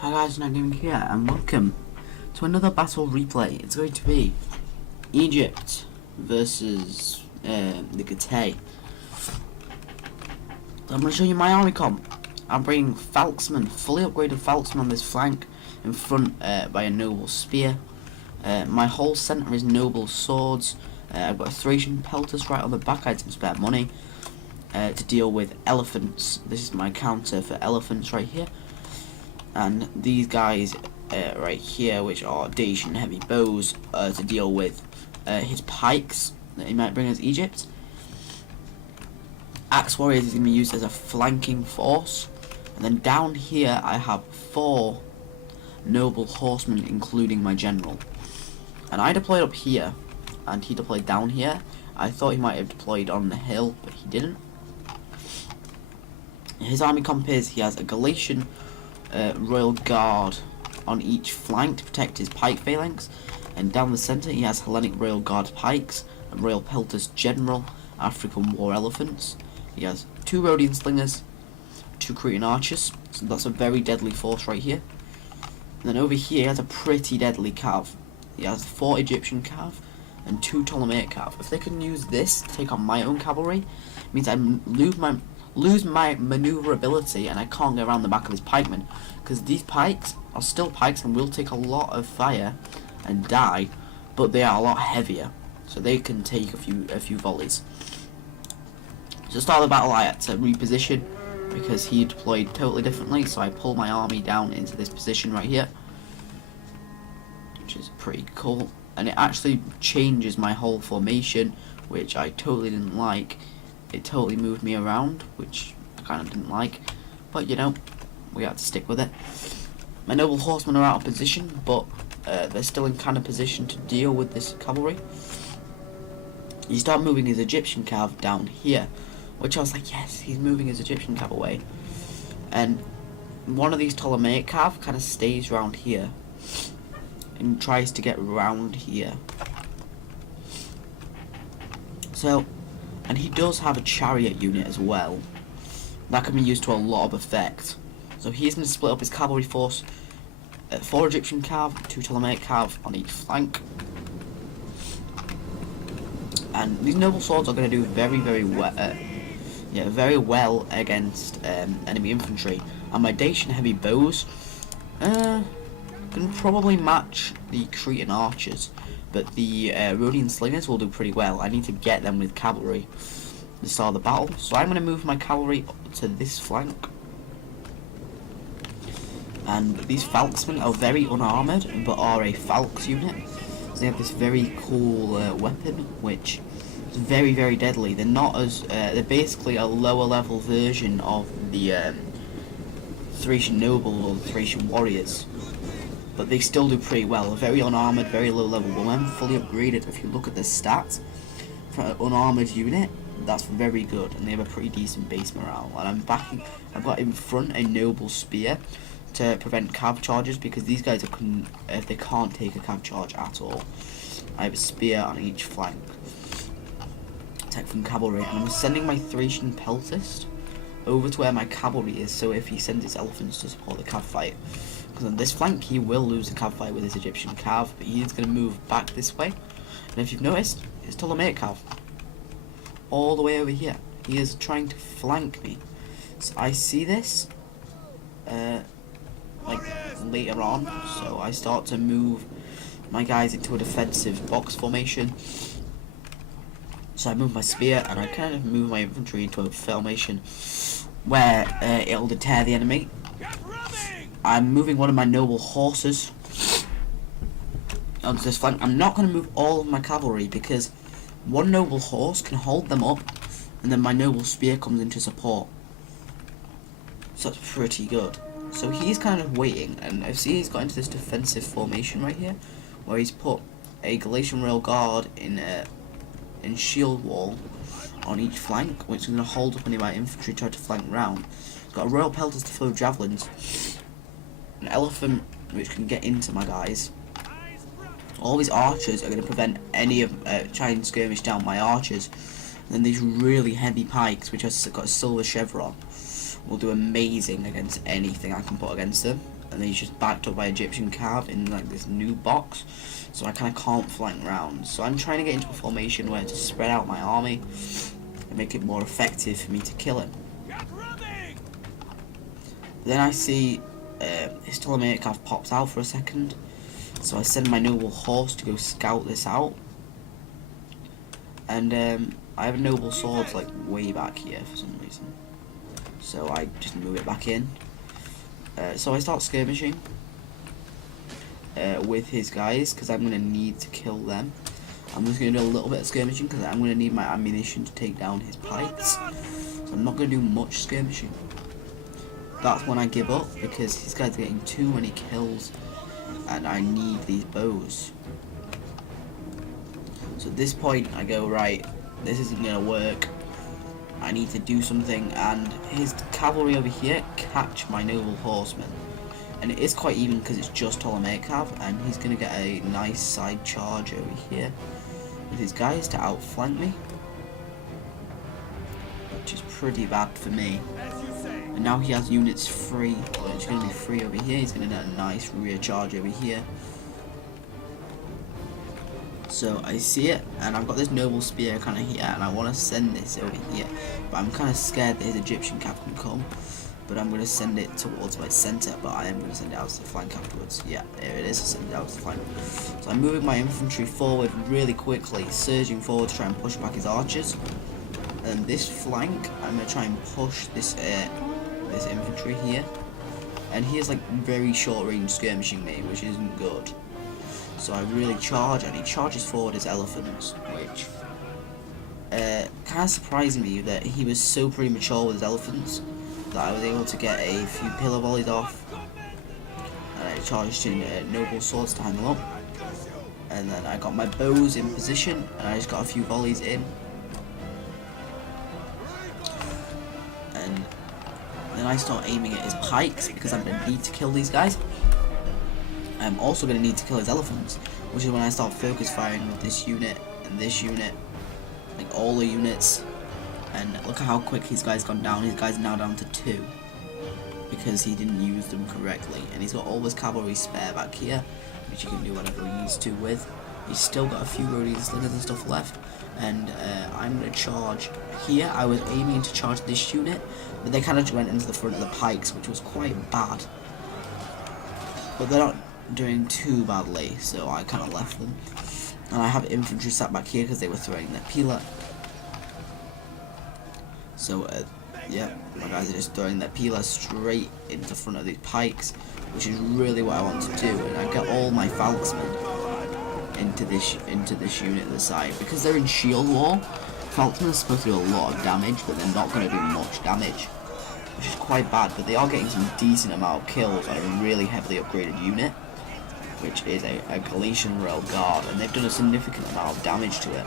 Hi guys, Nagaming here, and welcome to another battle replay. It's going to be Egypt versus the getae. So I'm going to show you my army comp. I'm bringing Falksman, fully upgraded Falksman on this flank, in front by a noble spear. My whole centre is noble swords. I've got a Thracian peltas right on the back. I had some spare money to deal with elephants. This is my counter for elephants right here. And these guys right here, which are Dacian heavy bows, to deal with his pikes that he might bring as Egypt. Axe warriors is going to be used as a flanking force, and then down here I have 4 noble horsemen, including my general. And I deployed up here, and he deployed down here. I thought he might have deployed on the hill, but he didn't. His army comp is he has a Galatian Royal Guard on each flank to protect his pike phalanx, and down the centre he has Hellenic Royal Guard pikes and Royal Peltas General African War Elephants. He has 2 Rhodian Slingers, 2 Cretan Archers, so that's a very deadly force right here. And then over here he has a pretty deadly cav. He has 4 Egyptian cav and 2 Ptolemaic cav. If they can use this to take on my own cavalry, it means I lose my maneuverability and I can't get around the back of his pikemen, because these pikes are still pikes and will take a lot of fire and die, but they are a lot heavier, so they can take a few volleys. So to start the battle I had to reposition because he deployed totally differently, so I pulled my army down into this position right here, which is pretty cool, and it actually changes my whole formation, which I totally didn't like. It totally moved me around, which I kind of didn't like, but you know, we had to stick with it. My noble horsemen are out of position, but they're still in kind of position to deal with this cavalry. You start moving his Egyptian cav down here, which I was like, yes, he's moving his Egyptian cav away. And one of these Ptolemaic cav kind of stays around here and tries to get around here. So, and he does have a chariot unit as well. That can be used to a lot of effect. So he's going to split up his cavalry force. 4 Egyptian cav, 2 Ptolemaic cav on each flank. And these noble swords are going to do very well against enemy infantry. And my Dacian heavy bows can probably match the Cretan archers. But the Rhodian Slingers will do pretty well. I need to get them with cavalry to start the battle. So I'm going to move my cavalry to this flank. And these Falksmen are very unarmoured, but are a Falks unit. So they have this very cool weapon, which is very deadly. They're not as... they're basically a lower level version of the Thracian Noble or the Thracian Warriors. But they still do pretty well. Very unarmoured, very low level. But when fully upgraded, if you look at the stats for an unarmoured unit, that's very good, and they have a pretty decent base morale. And I've got in front a noble spear to prevent cav charges, because these guys they can't take a cav charge at all. I have a spear on each flank. Attack from cavalry, and I'm sending my Thracian peltist over to where my cavalry is, so if he sends his elephants to support the cav fight. Because on this flank he will lose the cav fight with his Egyptian cav, but he's going to move back this way. And if you've noticed, it's Ptolemaic cav all the way over here. He is trying to flank me. So I see this like later on, so I start to move my guys into a defensive box formation. So I move my spear and I kind of move my infantry into a formation where it'll deter the enemy. I'm moving one of my noble horses onto this flank. I'm not going to move all of my cavalry, because one noble horse can hold them up, and then my noble spear comes into support. So that's pretty good. So he's kind of waiting, and I see he's got into this defensive formation right here, where he's put a Galatian Royal Guard in shield wall on each flank, which is going to hold up any of my infantry try to flank round. He's got a Royal Peltas to throw javelins, an elephant which can get into my guys. All these archers are going to prevent any of trying to skirmish down my archers. And then these really heavy pikes, which has got a silver chevron, will do amazing against anything I can put against them. and then he's just backed up by Egyptian cav in like this new box, so I kind of can't flank round. So I'm trying to get into a formation where to spread out my army and make it more effective for me to kill him. Then I see his Ptolemaic cav pops out for a second, so I send my noble horse to go scout this out. And I have noble swords like way back here for some reason, so I just move it back in. So I start skirmishing with his guys because I'm going to need to kill them. I'm just going to do a little bit of skirmishing because I'm going to need my ammunition to take down his pikes. So I'm not going to do much skirmishing. That's when I give up because these guys are getting too many kills and I need these bows. So at this point I go, right, this isn't going to work. I need to do something, and his cavalry over here catch my noble horsemen. And it is quite even because it's just Ptolemaic cav, and he's going to get a nice side charge over here with his guys to outflank me, which is pretty bad for me. And now he has units free, well, it's going to be free over here. He's going to get a nice rear charge over here. So I see it, and I've got this noble spear kind of here, and I want to send this over here, but I'm kind of scared that his Egyptian cav can come. But I'm going to send it towards my centre, but I am going to send it out to the flank afterwards. Yeah, there it is, send it out to the flank. So I'm moving my infantry forward really quickly, surging forward to try and push back his archers. And this flank, I'm going to try and push this this infantry here. And he has like very short range skirmishing me, which isn't good. So I really charge, and he charges forward his elephants, which kind of surprised me that he was so premature with his elephants that I was able to get a few pillar volleys off, and I charged in noble swords to hang them up, and then I got my bows in position, and I just got a few volleys in, and then I start aiming at his pikes because I'm going to need to kill these guys. I'm also going to need to kill his elephants, which is when I start focus firing with this unit and this unit, like all the units. And look at how quick his guy's gone down. His guy's now down to 2 because he didn't use them correctly. And he's got all his cavalry spare back here, which he can do whatever he needs to with. He's still got a few Rhodian slingers and stuff left. And I'm going to charge here. I was aiming to charge this unit, but they kind of went into the front of the pikes, which was quite bad. But they're not doing too badly, so I kind of left them. And I have infantry sat back here because they were throwing their pillar. So yeah, my guys are just throwing their pillar straight into front of these pikes, which is really what I want to do. And I get all my falxmen into this unit at the side because they're in shield wall. Falxmen are supposed to do a lot of damage, but they're not going to do much damage, which is quite bad. But they are getting some decent amount of kills on a really heavily upgraded unit, which is a Galician Royal Guard, and they've done a significant amount of damage to it.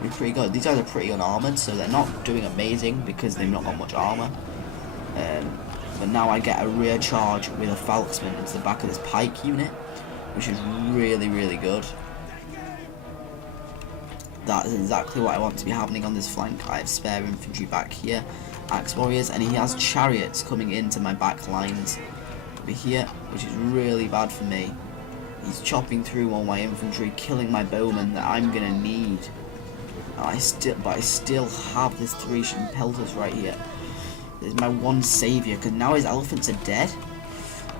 They're pretty good. These guys are pretty unarmoured, so they're not doing amazing because they've not got much armour. But now I get a rear charge with a falxman into the back of this pike unit, which is really, really good. That is exactly what I want to be happening on this flank. I have spare infantry back here, axe warriors, and he has chariots coming into my back lines over here, which is really bad for me. He's chopping through all my infantry, killing my bowmen that I'm gonna need. But I still have this Thracian peltas right here. This is my one saviour, because now his elephants are dead.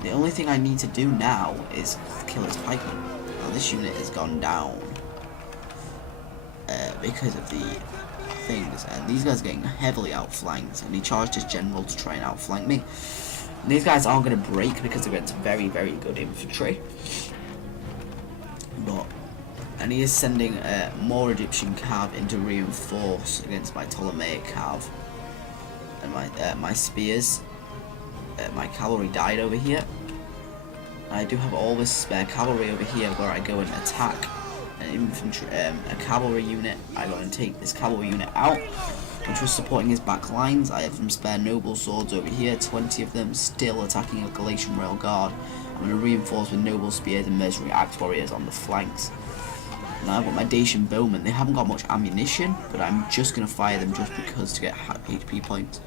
The only thing I need to do now is kill his pikemen. Now this unit has gone down because of the things, and these guys are getting heavily outflanked, and he charged his general to try and outflank me. And these guys aren't going to break because they're against very, very good infantry. And he is sending more Egyptian cav in to reinforce against my Ptolemaic cav. And my spears, my cavalry died over here. And I do have all this spare cavalry over here where I go and attack an infantry, a cavalry unit. I go and take this cavalry unit out, which was supporting his back lines. I have some spare noble swords over here, 20 of them, still attacking a Galician Royal Guard. I'm going to reinforce with noble spears and mercenary axe warriors on the flanks. Now I've got my Dacian bowmen. They haven't got much ammunition, but I'm just going to fire them just because to get HP points.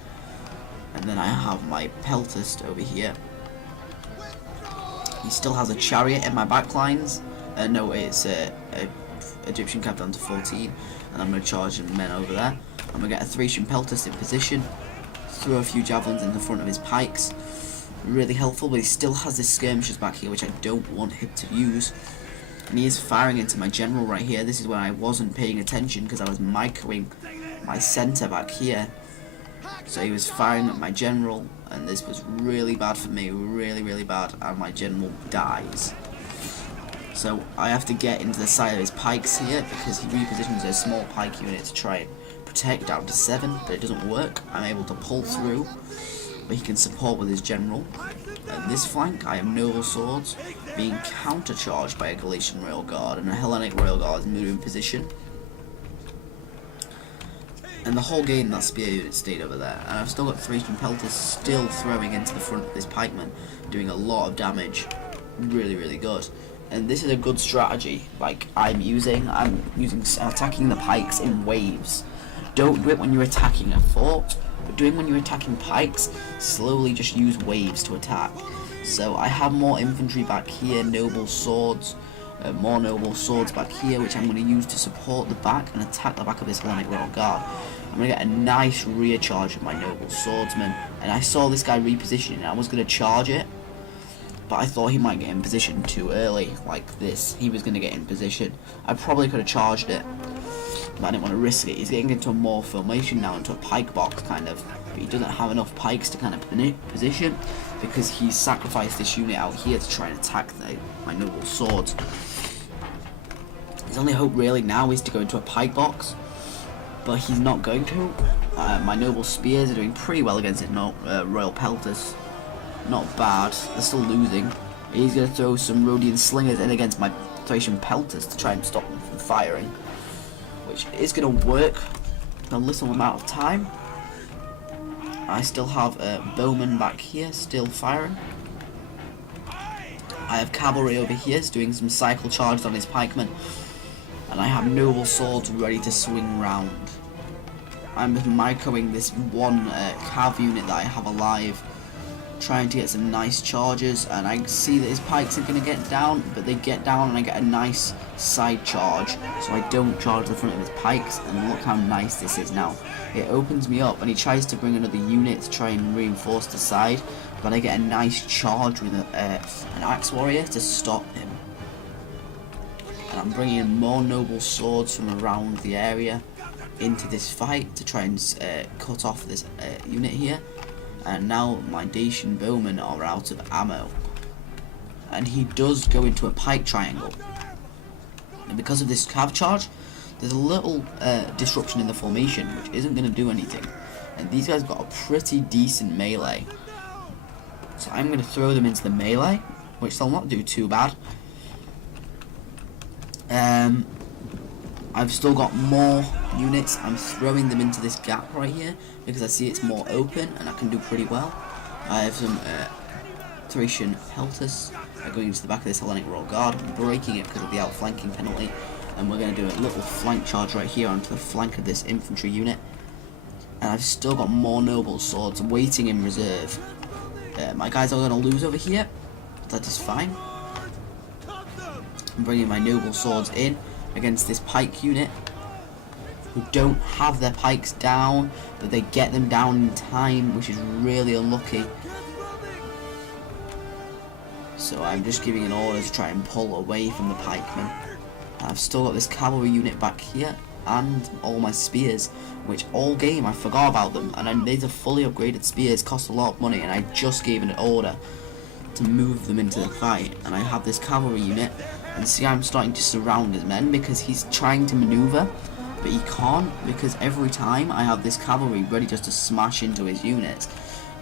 And then I have my peltast over here. He still has a chariot in my backlines. No, it's a Egyptian cav down to 14, and I'm going to charge the men over there. I'm going to get a Thracian peltas in position, throw a few javelins in the front of his pikes. Really helpful, but he still has this skirmishers back here, which I don't want him to use. And he is firing into my general right here. This is when I wasn't paying attention because I was microing my centre back here. So he was firing at my general, and this was really bad for me, really bad, and my general dies. So I have to get into the side of his pikes here because he repositions a small pike unit to try and protect down to 7, but it doesn't work. I'm able to pull through, but he can support with his general. At this flank, I have noble swords being countercharged by a Galatian Royal Guard, and a Hellenic Royal Guard is moving in position. And the whole game, that spear unit stayed over there. And I've still got Thracian peltas still throwing into the front of this pikeman, doing a lot of damage. Really good. And this is a good strategy. Like I'm using attacking the pikes in waves. Don't do it when you're attacking a fort, but doing when you're attacking pikes, slowly just use waves to attack. So I have more infantry back here, noble swords, more noble swords back here, which I'm going to use to support the back and attack the back of this Hellenic Royal Guard. I'm going to get a nice rear charge of my noble swordsman, and I saw this guy repositioning, and I was going to charge it, but I thought he might get in position too early, like this. He was going to get in position. I probably could have charged it, but I didn't want to risk it. He's getting into a more formation now, into a pike box kind of, but he doesn't have enough pikes to kind of position, because he's sacrificed this unit out here to try and attack my noble swords. His only hope really now is to go into a pike box, but he's not going to. My noble spears are doing pretty well against it. Royal peltas, not bad. They're still losing. He's going to throw some Rhodian slingers in against my Thracian peltas to try and stop them from firing, which is going to work in a little amount of time. I still have bowmen back here still firing. I have cavalry over here doing some cycle charges on his pikemen, and I have noble swords ready to swing round. I'm microing this one cav unit that I have alive, trying to get some nice charges, and I see that his pikes are going to get down, but they get down and I get a nice side charge, so I don't charge the front of his pikes, and look how nice this is now. It opens me up, and he tries to bring another unit to try and reinforce the side, but I get a nice charge with an axe warrior to stop him. And I'm bringing in more noble swords from around the area into this fight to try and cut off this unit here. And now my Dacian bowmen are out of ammo, and he does go into a pike triangle, and because of this cav charge there's a little disruption in the formation, which isn't going to do anything, and these guys got a pretty decent melee, so I'm going to throw them into the melee, which they'll not do too bad. I've still got more units. I'm throwing them into this gap right here because I see it's more open and I can do pretty well. I have some Thracian peltas going into the back of this Hellenic Royal Guard. I'm breaking it because of the outflanking penalty, and we're going to do a little flank charge right here onto the flank of this infantry unit. And I've still got more noble swords waiting in reserve. My guys are going to lose over here, but that is fine. I'm bringing my noble swords in against this pike unit, who don't have their pikes down, but they get them down in time, which is really unlucky. So I'm just giving an order to try and pull away from the pikemen. I've still got this cavalry unit back here, and all my spears, which all game I forgot about them, and these are fully upgraded spears, cost a lot of money, and I just gave an order to move them into the fight. And I have this cavalry unit, and see I'm starting to surround his men because he's trying to maneuver, but he can't, because every time I have this cavalry ready just to smash into his units,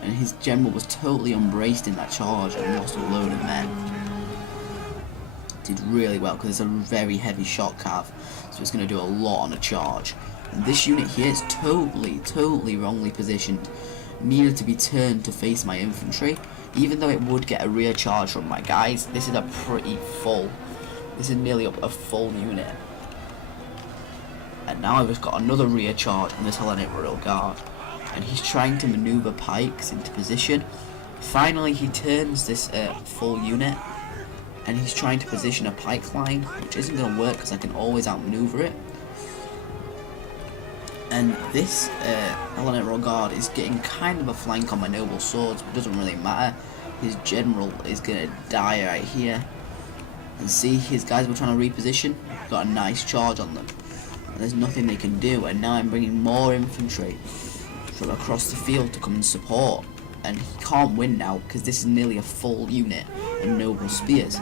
and his general was totally unbraced in that charge and lost a load of men. Did really well because it's a very heavy shot cav, so it's going to do a lot on a charge. And this unit here is totally wrongly positioned, needed to be turned to face my infantry, even though it would get a rear charge from my guys. This is a pretty full, this is nearly a full unit. And now I've just got another rear charge on this Hellenic Royal Guard, and he's trying to maneuver pikes into position. Finally he turns this full unit, and he's trying to position a pike line, which isn't going to work because I can always outmaneuver it. And this Hellenic Royal Guard is getting kind of a flank on my noble swords, but it doesn't really matter. His general is going to die right here. And see, his guys were trying to reposition, got a nice charge on them. And there's nothing they can do, and now I'm bringing more infantry from across the field to come and support. And he can't win now, because this is nearly a full unit of noble spears.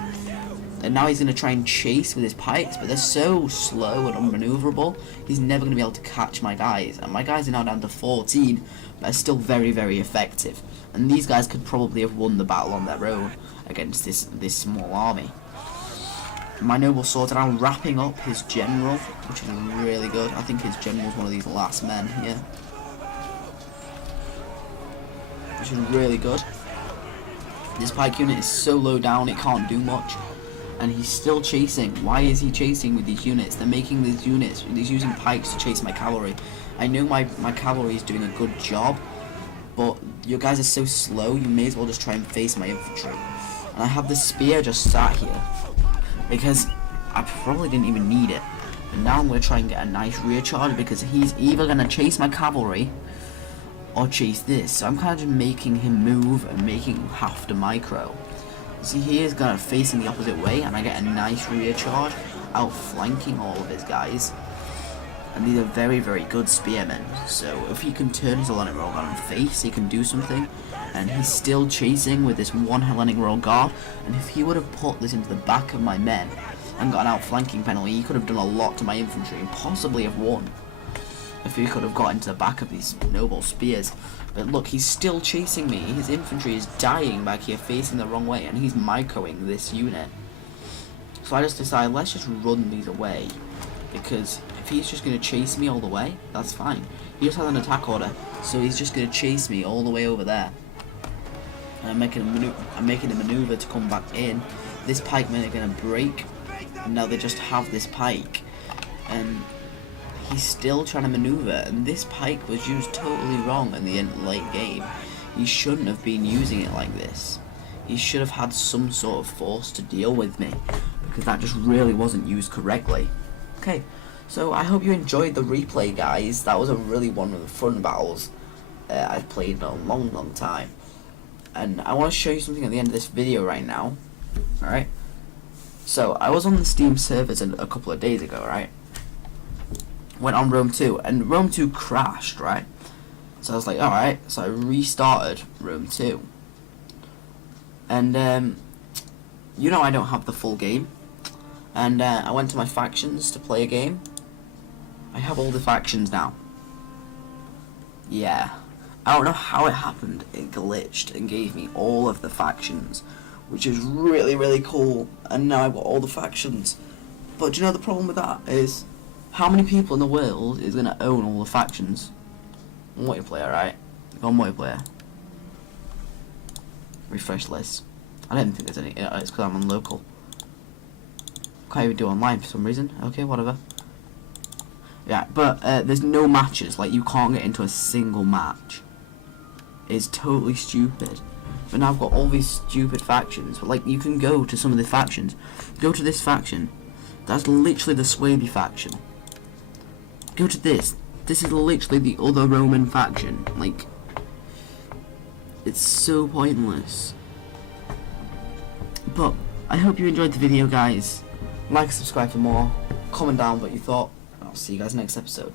And now he's going to try and chase with his pikes, but they're so slow and unmaneuverable, he's never going to be able to catch my guys. And my guys are now down to 14, but are still very, very effective. And these guys could probably have won the battle on their own against this small army. My noble swords are now wrapping up his general, which is really good. I think his general's one of these last men here, which is really good. This pike unit is so low down it can't do much. And he's still chasing. Why is he chasing with these units? They're making these units, he's using pikes to chase my cavalry. I know my cavalry is doing a good job, but your guys are so slow, you may as well just try and face my infantry. And I have the spear just sat here, because I probably didn't even need it. And now I'm going to try and get a nice rear charge, because he's either going to chase my cavalry, or chase this. So I'm kind of just making him move, and making him have to micro. See, he is going to facing the opposite way, and I get a nice rear charge, outflanking all of his guys. And these are very, very good spearmen. So if he can turn his Hellenic Royal Guard and face, he can do something. And he's still chasing with this one Hellenic Royal Guard. And if he would have put this into the back of my men and got an outflanking penalty, he could have done a lot to my infantry and possibly have won. If he could have got into the back of these noble spears. But look, he's still chasing me. His infantry is dying back here, facing the wrong way, and he's microing this unit. So I just decided, let's just run these away, because if he's just going to chase me all the way, that's fine. He just has an attack order, so he's just going to chase me all the way over there. And I'm making a maneuver to come back in. This pikemen are going to break, and now they just have this pike, and he's still trying to maneuver, and this pike was used totally wrong in the late game. He shouldn't have been using it like this. He should have had some sort of force to deal with me, because that just really wasn't used correctly. Okay, so I hope you enjoyed the replay, guys. That was a really one of the fun battles I've played in a long, long time. And I want to show you something at the end of this video right now. Alright, so I was on the Steam servers a couple of days ago, right? Went on Rome 2, and Rome 2 crashed, right? So I was like, alright, so I restarted Rome 2. And, you know I don't have the full game. And I went to my factions to play a game. I have all the factions now. Yeah. I don't know how it happened. It glitched and gave me all of the factions, which is really, really cool. And now I've got all the factions. But do you know the problem with that is, how many people in the world is going to own all the factions? Multiplayer, right? Go on multiplayer. Refresh list. I don't think there's any. It's because I'm on local. Can't even do online for some reason. Okay, whatever. Yeah, but there's no matches. Like, you can't get into a single match. It's totally stupid. But now I've got all these stupid factions. But, like, you can go to some of the factions. Go to this faction. That's literally the Swaby faction. Go to this. This is literally the other Roman faction. Like, it's so pointless. But I hope you enjoyed the video, guys. Like and subscribe for more. Comment down what you thought. I'll see you guys next episode.